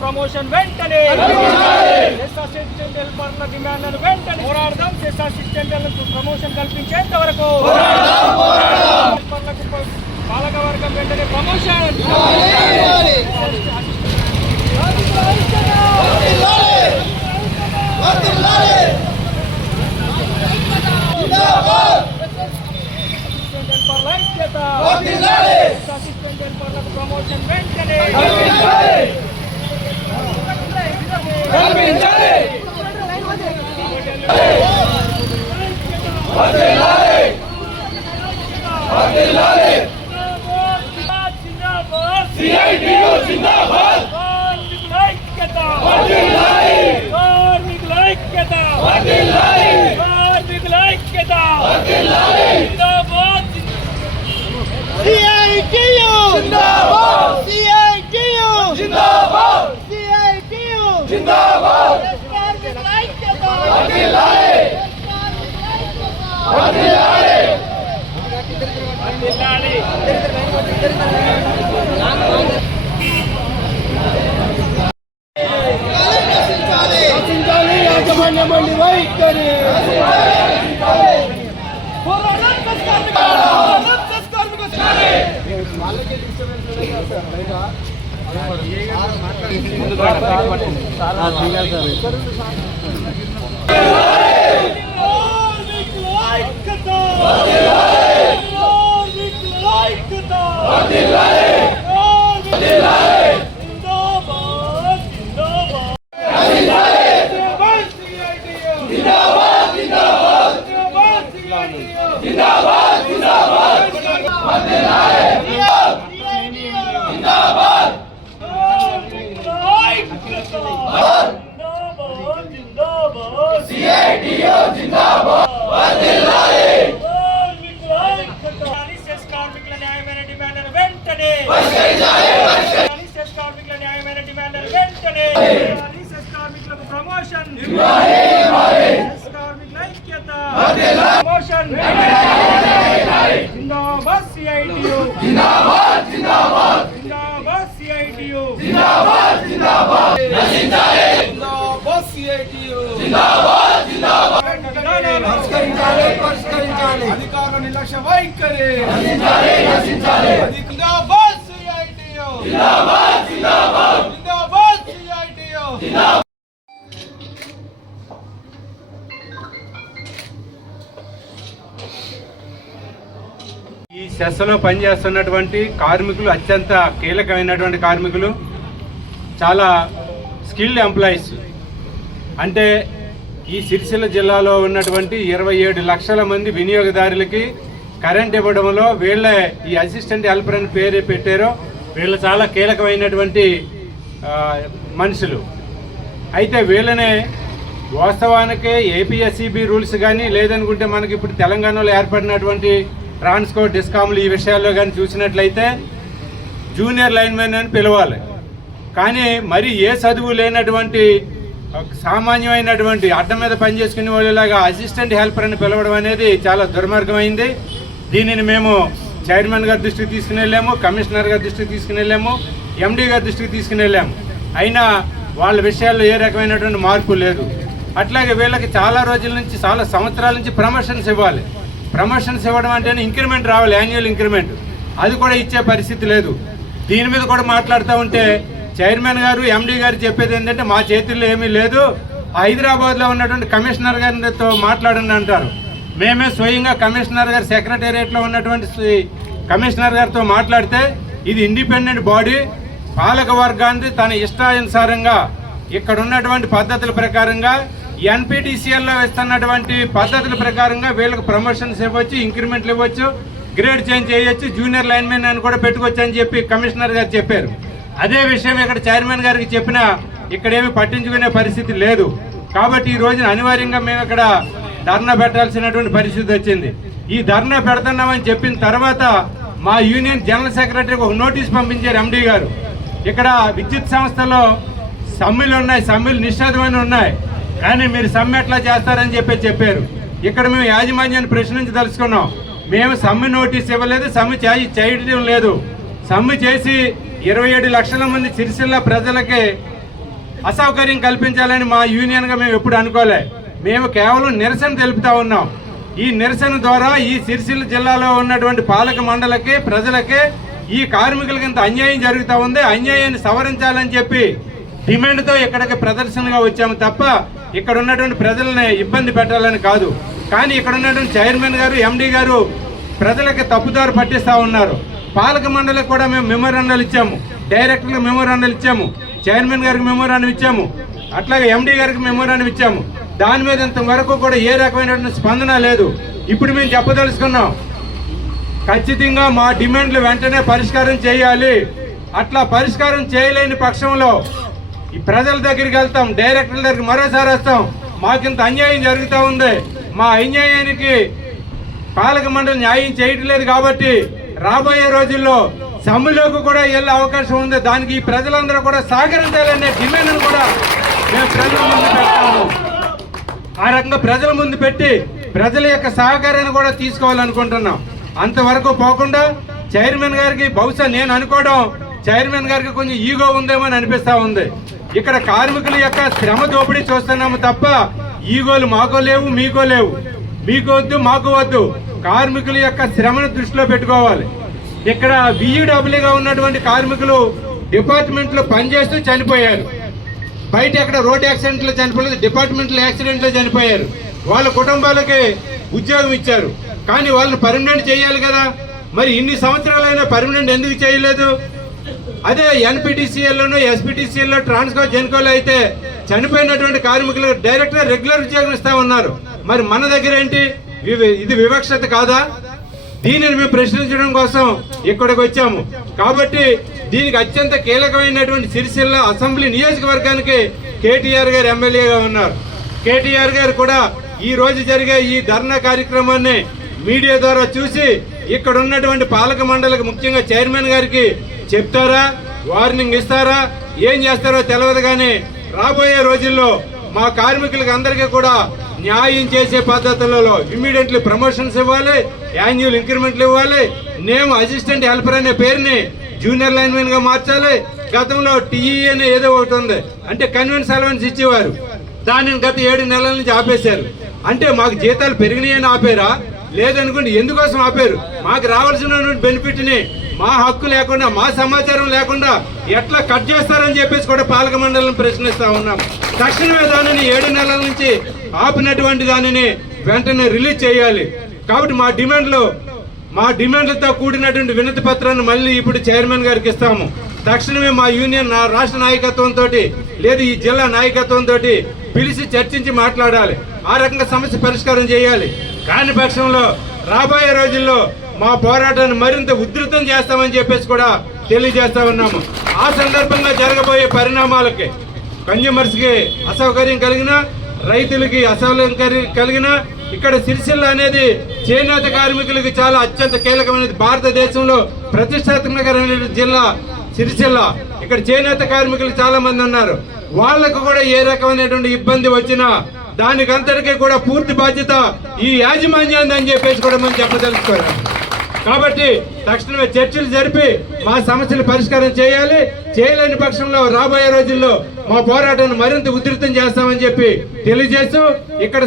Promotion వెంటనే assistant హెల్పర్ల డిమాండ్లను వెంటనే పోరాడదాం. అసిస్టెంట్ ప్రమోషన్ కల్పించేంత వరకు పాలకవర్గం వెంటనే ప్రమోషన్ అసిస్టెంట్ హెల్పర్లకు ప్రమోషన్ వెంటనే యాజమాన్యమండి వైఖరి అధికారుల నిర్లక్ష్య వైఖరి ఈ సెస్లో పనిచేస్తున్నటువంటి కార్మికులు అత్యంత కీలకమైనటువంటి కార్మికులు, చాలా స్కిల్డ్ ఎంప్లాయీస్. అంటే ఈ సిరిసిల్ల జిల్లాలో ఉన్నటువంటి 27 లక్షల మంది వినియోగదారులకి కరెంట్ ఇవ్వడంలో వీళ్ళే ఈ అసిస్టెంట్ హెల్పర్ అని పేరు పెట్టారో వీళ్ళు చాలా కీలకమైనటువంటి మనుషులు. అయితే వీళ్ళనే వాస్తవానికి ఏపీఎస్సీబీ రూల్స్ కానీ లేదనుకుంటే మనకి ఇప్పుడు తెలంగాణలో ఏర్పడినటువంటి ట్రాన్స్కో డిస్కామ్లు ఈ విషయాల్లో కానీ చూసినట్లయితే జూనియర్ లైన్మెన్ అని పిలవాలి. కానీ మరి ఏ చదువు లేనటువంటి సామాన్యమైనటువంటి అడ్డం మీద పనిచేసుకునే వాళ్ళలాగా అసిస్టెంట్ హెల్పర్ అని పిలవడం అనేది చాలా దుర్మార్గమైంది. దీనిని మేము చైర్మన్ గారి దృష్టికి తీసుకుని వెళ్ళాము, కమిషనర్ గారి దృష్టికి తీసుకుని వెళ్ళాము, ఎండీ గారి దృష్టికి తీసుకుని వెళ్ళాము. అయినా వాళ్ళ విషయాల్లో ఏ రకమైనటువంటి మార్పు లేదు. అట్లాగే వీళ్ళకి చాలా రోజుల నుంచి, చాలా సంవత్సరాల నుంచి ప్రమోషన్స్ ఇవ్వాలి. ప్రమోషన్స్ ఇవ్వడం అంటేనే ఇంక్రిమెంట్ రావాలి, యాన్యువల్ ఇంక్రిమెంట్. అది కూడా ఇచ్చే పరిస్థితి లేదు. దీని మీద కూడా మాట్లాడుతూ ఉంటే చైర్మన్ గారు, ఎండీ గారు చెప్పేది ఏంటంటే మా చేతుల్లో ఏమీ లేదు, హైదరాబాద్లో ఉన్నటువంటి కమిషనర్ గారితో మాట్లాడండి అంటారు. మేమే స్వయంగా కమిషనర్ గారు సెక్రటేరియట్లో ఉన్నటువంటి కమిషనర్ గారితో మాట్లాడితే ఇది ఇండిపెండెంట్ బాడీ, పాలక వర్గాన్ని తన ఇష్టానుసారంగా ఇక్కడ ఉన్నటువంటి పద్ధతుల ప్రకారంగా ఎన్పీటీసీఎల్లో ఇస్తున్నటువంటి పద్ధతుల ప్రకారంగా వీళ్ళకి ప్రమోషన్స్ ఇవ్వచ్చు, ఇంక్రిమెంట్లు ఇవ్వచ్చు, గ్రేడ్ చేంజ్ చేయొచ్చు, జూనియర్ లైన్మెన్ అని కూడా పెట్టుకోవచ్చు అని చెప్పి కమిషనర్ గారు చెప్పారు. అదే విషయం ఇక్కడ చైర్మన్ గారికి చెప్పినా ఇక్కడేమి పట్టించుకునే పరిస్థితి లేదు. కాబట్టి ఈ రోజున అనివార్యంగా మేము ఇక్కడ ధర్నా పెట్టాల్సినటువంటి పరిస్థితి వచ్చింది. ఈ ధర్నా పెడుతున్నామని చెప్పిన తర్వాత మా యూనియన్ జనరల్ సెక్రటరీకి ఒక నోటీస్ పంపించారు ఎండీ గారు. ఇక్కడ విద్యుత్ సంస్థలో సమ్మెలు ఉన్నాయి, సమ్మెలు నిషేధమైన ఉన్నాయి, కానీ మీరు సమ్మె ఎట్లా చేస్తారని చెప్పారు. ఇక్కడ మేము యాజమాన్యాన్ని ప్రశ్నించి తెలుసుకున్నాం. మేము సమ్మె నోటీస్ ఇవ్వలేదు, సమ్మె చేయడం లేదు. సమ్మె చేసి 27 లక్షల మంది సిరిసిల్ల ప్రజలకి అసౌకర్యం కల్పించాలని మా యూనియన్గా మేము ఎప్పుడు అనుకోలే. మేము కేవలం నిరసన తెలుపుతా ఉన్నాం. ఈ నిరసన ద్వారా ఈ సిరిసిల్ల జిల్లాలో ఉన్నటువంటి పాలక మండలకి ప్రజలకి ఈ కార్మికులకి ఇంత అన్యాయం జరుగుతూ ఉంది, అన్యాయాన్ని సవరించాలని చెప్పి డిమాండ్తో ఇక్కడికి ప్రదర్శనగా వచ్చాము తప్ప ఇక్కడ ఉన్నటువంటి ప్రజల్ని ఇబ్బంది పెట్టాలని కాదు. కానీ ఇక్కడ ఉన్నటువంటి చైర్మన్ గారు, ఎండీ గారు ప్రజలకి తప్పుదారు పట్టిస్తూ ఉన్నారు. పాలక మండలికి కూడా మేము మెమోరాండాలు ఇచ్చాము, డైరెక్టర్లకు మెమోరాండాలు ఇచ్చాము, చైర్మన్ గారికి మెమోరాండం ఇచ్చాము, అట్లాగే ఎండీ గారికి మెమోరాండం ఇచ్చాము. దాని మీద ఇంతవరకు కూడా ఏ రకమైనటువంటి స్పందన లేదు. ఇప్పుడు మేము చెప్పదలుచుకున్నాం, ఖచ్చితంగా మా డిమాండ్లు వెంటనే పరిష్కారం చేయాలి. అట్లా పరిష్కారం చేయలేని పక్షంలో ఈ ప్రజల దగ్గరికి వెళ్తాం, డైరెక్టర్ల దగ్గరికి మరోసారి వస్తాం. మాకింత అన్యాయం జరుగుతూ ఉంది, మా అన్యాయానికి పాలక మండలి న్యాయం చేయటం లేదు కాబట్టి రాబోయే రోజుల్లో సమ్మెలోకి కూడా వెళ్ళే అవకాశం ఉంది. దానికి ఈ ప్రజలందరూ కూడా సహకరించాలనే డిమాండ్ను కూడా మేము ప్రజల ముందు పెడతాము. ఆ రకంగా ప్రజల ముందు పెట్టి ప్రజల యొక్క సహకారాన్ని కూడా తీసుకోవాలనుకుంటున్నాం. అంతవరకు పోకుండా చైర్మన్ గారికి బహుశా నేను అనుకోవడం చైర్మన్ గారికి కొంచెం ఈగో ఉందేమో అని అనిపిస్తా ఉంది. ఇక్కడ కార్మికుల యొక్క శ్రమ దోపిడీ చూస్తున్నాము తప్ప ఈగోలు మాకో లేవు, మీకో లేవు. మీకు వద్దు, మాకు వద్దు. కార్మికుల యొక్క శ్రమను దృష్టిలో పెట్టుకోవాలి. ఇక్కడ VUWగా ఉన్నటువంటి కార్మికులు డిపార్ట్మెంట్లో పనిచేస్తూ చనిపోయారు. బయట ఎక్కడ రోడ్ యాక్సిడెంట్లో చనిపోలేదు, డిపార్ట్మెంటల్ యాక్సిడెంట్లో చనిపోయారు. వాళ్ళ కుటుంబాలకి ఉద్యోగం ఇచ్చారు, కానీ వాళ్ళని పర్మనెంట్ చేయాలి కదా. మరి ఇన్ని సంవత్సరాలైనా పర్మనెంట్ ఎందుకు చేయలేదు? అదే NPTCLలోనూ SPTCLలో ట్రాన్స్కో జెన్కోలో అయితే చనిపోయినటువంటి కార్మికులకు డైరెక్ట్గా రెగ్యులర్ ఉద్యోగం ఇస్తా ఉన్నారు. మరి మన దగ్గర ఏంటి? ఇది వివక్షత కాదా? దీనిని మేము ప్రశ్నించడం కోసం ఇక్కడికి వచ్చాము. కాబట్టి దీనికి అత్యంత కీలకమైనటువంటి సిరిసిల్ల అసెంబ్లీ నియోజకవర్గానికి KTR గారు ఎమ్మెల్యేగా ఉన్నారు. KTR గారు కూడా ఈ రోజు జరిగే ఈ ధర్నా కార్యక్రమాన్ని మీడియా ద్వారా చూసి ఇక్కడ ఉన్నటువంటి పాలక మండలికి ముఖ్యంగా చైర్మన్ గారికి చెప్తారా, వార్నింగ్ ఇస్తారా, ఏం చేస్తారో తెలియదు. కానీ రాబోయే రోజుల్లో మా కార్మికులకు అందరికీ కూడా న్యాయం చేసే పద్ధతులలో ఇమ్మీడియట్లీ ప్రమోషన్స్ ఇవ్వాలి, యాన్యువల్ ఇంక్రిమెంట్లు ఇవ్వాలి. నేమ్ అసిస్టెంట్ హెల్పర్ అనే పేరుని జూనియర్ లైన్మెన్ గా మార్చాలి. గతంలో TE అనే ఏదో ఒకటి ఉంది, అంటే కన్వెన్స్ అలవెన్స్ ఇచ్చేవారు. దానిని గత 7 నెలల నుంచి ఆపేశారు. అంటే మాకు జీతాలు పెరిగినాయని ఆపేరా? లేదనుకోండి, ఎందుకోసం ఆపారు? మాకు రావాల్సిన బెనిఫిట్ ని మా హక్కు లేకుండా, మా సమాచారం లేకుండా ఎట్లా కట్ చేస్తారని చెప్పేసి కూడా పాలక మండలిని ప్రశ్నిస్తా ఉన్నాం. తక్షణమే దానిని 7 నెలల నుంచి ఆపినటువంటి దానిని వెంటనే రిలీజ్ చేయాలి. కాబట్టి మా డిమాండ్లతో కూడినటువంటి వినతి పత్రాన్ని మళ్ళీ ఇప్పుడు చైర్మన్ గారికి ఇస్తాము. తక్షణమే మా యూనియన్ రాష్ట్ర నాయకత్వంతో లేదు ఈ జిల్లా నాయకత్వంతో పిలిచి చర్చించి మాట్లాడాలి. ఆ రకంగా సమస్య పరిష్కారం చేయాలి. కాని పక్షంలో రాబోయే రోజుల్లో మా పోరాటాన్ని మరింత ఉధృతం చేస్తామని చెప్పేసి కూడా తెలియజేస్తా ఉన్నాము. ఆ సందర్భంగా జరగబోయే పరిణామాలకి కన్జ్యూమర్స్కి అసౌకర్యం కలిగినా, రైతులకి అసౌకర్యం కలిగినా, ఇక్కడ సిరిసిల్ల అనేది చేనేత కార్మికులకి చాలా అత్యంత కీలకమైనది. భారతదేశంలో ప్రతిష్టాత్మకమైన జిల్లా సిరిసిల్ల. ఇక్కడ చేనేత కార్మికులు చాలా మంది ఉన్నారు. వాళ్లకు కూడా ఏ రకమైనటువంటి ఇబ్బంది వచ్చినా దానికంతటికీ కూడా పూర్తి బాధ్యత ఈ యాజమాన్యాన్ని అని చెప్పేసి కూడా మనం చెప్పదలుచుకోవాలి. కాబట్టి తక్షణమే చర్చలు జరిపి మా సమస్యలు పరిష్కారం చేయాలి. చేయలేని పక్షంలో రాబోయే రోజుల్లో మా పోరాటాన్ని మరింత ఉధృతం చేస్తామని చెప్పి తెలియజేస్తూ ఇక్కడ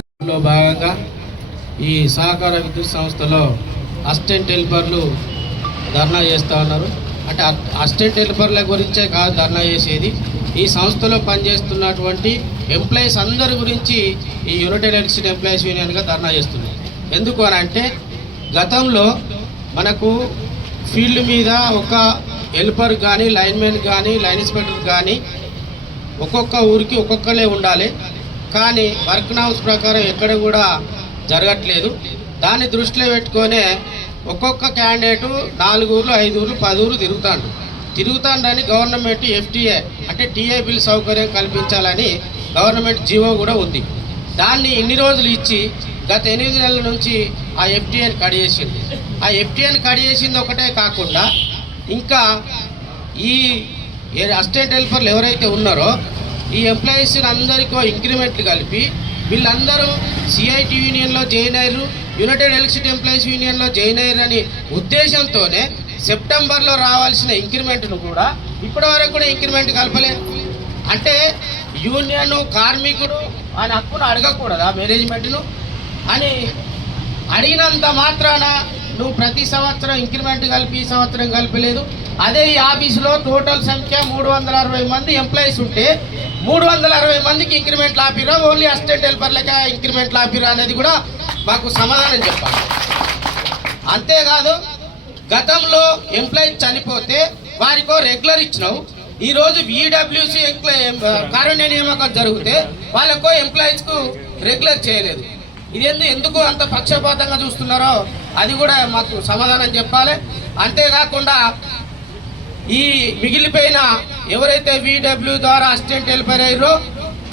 భాగంగా ఈ సహకార విద్యుత్ సంస్థలో అసిస్టెంట్ హెల్పర్లు ధర్నా చేస్తూ ఉన్నారు. అంటే అసిస్టెంట్ హెల్పర్ల గురించే కాదు ధర్నా చేసేది, ఈ సంస్థలో పనిచేస్తున్నటువంటి ఎంప్లాయీస్ అందరి గురించి ఈ యునైటెడ్ ఎలక్ట్రిసిటీ ఎంప్లాయీస్ యూనియన్గా ధర్నా చేస్తుంది. ఎందుకు అని అంటే గతంలో మనకు ఫీల్డ్ మీద ఒక హెల్పర్ కానీ, లైన్మెన్ కానీ, లైన్ ఇన్స్పెక్టర్ కానీ ఒక్కొక్క ఊరికి ఒక్కొక్కలే ఉండాలి. కానీ వర్క్ నామ్స్ ప్రకారం ఎక్కడ కూడా జరగట్లేదు. దాన్ని దృష్టిలో పెట్టుకొనే ఒక్కొక్క క్యాండిడేటు 4 ఊర్లు, 5 ఊర్లు, 10 ఊర్లు తిరుగుతాండని గవర్నమెంట్ FTA అంటే TA బిల్ సౌకర్యం కల్పించాలని గవర్నమెంట్ జీవో కూడా ఉంది. దాన్ని ఇన్ని రోజులు ఇచ్చి గత 8 నెలల నుంచి ఆ FTAని కట్ చేసింది. ఆ FTAని కట్ చేసింది ఒకటే కాకుండా ఇంకా ఈ అసిస్టెంట్ హెల్పర్లు ఎవరైతే ఉన్నారో ఈ ఎంప్లాయీస్ అందరికీ ఇంక్రిమెంట్లు కలిపి వీళ్ళందరూ CIT యూనియన్లో జాయిన్ అయ్యారు. యునైటెడ్ ఎలక్ట్రిసిటీ ఎంప్లాయీస్ యూనియన్లో జాయిన్ అయ్యారని ఉద్దేశంతోనే సెప్టెంబర్లో రావాల్సిన ఇంక్రిమెంట్ను కూడా ఇప్పటి వరకు కూడా ఇంక్రిమెంట్ కలపలేదు. అంటే యూనియన్ కార్మికుడు ఆయన హక్కును అడగకూడదా మేనేజ్మెంట్ను అని అడిగినంత మాత్రాన నువ్వు ప్రతి సంవత్సరం ఇంక్రిమెంట్ కలిపి ఈ సంవత్సరం కలిపలేదు. అదే ఈ ఆఫీసులో టోటల్ సంఖ్య 360 మంది ఎంప్లాయీస్ ఉంటే 360 మందికి ఇంక్రిమెంట్లు ఆపిరా, ఓన్లీ అసిస్టెంట్ హెల్పర్లకే ఇంక్రిమెంట్లు ఆపిరా అనేది కూడా మాకు సమాధానం చెప్పాలి. అంతేకాదు గతంలో ఎంప్లాయీ చనిపోతే వారికో రెగ్యులర్ ఇచ్చినావు, ఈరోజు ఈడబ్ల్యూసీ కారుణ్య నియామకం జరిగితే వాళ్ళకో ఎంప్లాయీస్కు రెగ్యులర్ చేయలేదు. ఇది ఎందుకు అంత పక్షపాతంగా చూస్తున్నారో అది కూడా మాకు సమాధానం చెప్పాలి. అంతేకాకుండా ఈ మిగిలిపోయిన ఎవరైతే VW ద్వారా అసిస్టెంట్ హెల్పర్ అయ్యారో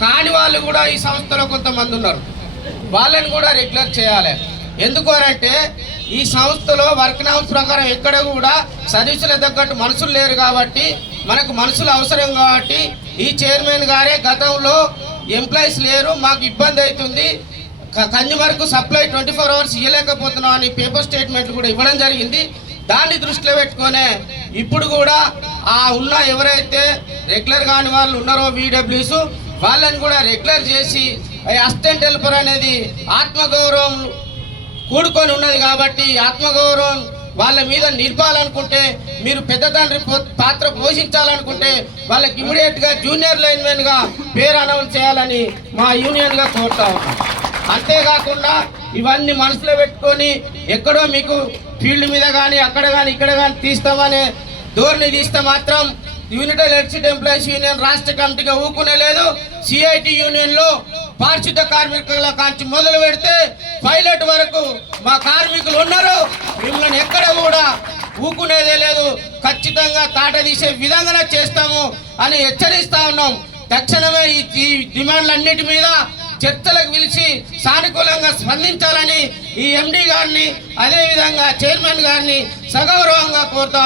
కాని వాళ్ళు కూడా ఈ సంస్థలో కొంతమంది ఉన్నారు, వాళ్ళని కూడా రెగ్యులర్ చేయాలి. ఎందుకు అంటే ఈ సంస్థలో వర్క్ నామ్స్ ప్రకారం ఎక్కడ కూడా సర్వీసుల తగ్గట్టు మనుషులు లేరు కాబట్టి మనకు మనుషులు అవసరం కాబట్టి ఈ చైర్మన్ గారే గతంలో ఎంప్లాయీస్ లేరు, మాకు ఇబ్బంది అవుతుంది, కన్జ్యూమర్కు సప్లై 24 hours ఇవ్వలేకపోతున్నాం అని పేపర్ స్టేట్మెంట్ కూడా ఇవ్వడం జరిగింది. దాన్ని దృష్టిలో పెట్టుకునే ఇప్పుడు కూడా ఆ ఉన్న ఎవరైతే రెగ్యులర్ కాని వాళ్ళు ఉన్నారో VWs వాళ్ళని కూడా రెగ్యులర్ చేసి అసిస్టెంట్ హెల్పర్ అనేది ఆత్మగౌరవం కూడుకొని ఉన్నది కాబట్టి ఆత్మగౌరవం వాళ్ళ మీద నిలపాలనుకుంటే, మీరు పెద్ద తండ్రి పాత్ర పోషించాలనుకుంటే వాళ్ళకి ఇమీడియట్ గా జూనియర్ లైన్మెన్ గా పేరు అనౌన్స్ చేయాలని మా యూనియన్ గా కోరుతా ఉన్నాం. అంతేకాకుండా ఇవన్నీ మనసులో పెట్టుకొని ఎక్కడో మీకు ఫీల్డ్ మీద కానీ అక్కడ కానీ ఇక్కడ కానీ తీస్తామనే ధోరణి తీస్తే మాత్రం యునైటెడ్ ఎలక్ట్రిసిటీ ఎంప్లాయీస్ యూనియన్ రాష్ట్ర కమిటీగా ఊకునే లేదు. CIT యూనియన్ లో పారిశుద్ధ కార్మికుల కాంచి మొదలు పెడితే పైలట్ వరకు మా కార్మికులు ఉన్నారు, మిమ్మల్ని ఎక్కడ కూడా ఊకునేదే లేదు, ఖచ్చితంగా తాట తీసే విధంగా చేస్తాము అని హెచ్చరిస్తా ఉన్నాం. తక్షణమే ఈ డిమాండ్లన్నిటి మీద చర్చలకు పిలిచి సానుకూలంగా స్పందించాలని ఈ MD గారిని అదేవిధంగా చైర్మన్ గారిని సగౌరవంగా కోరుతా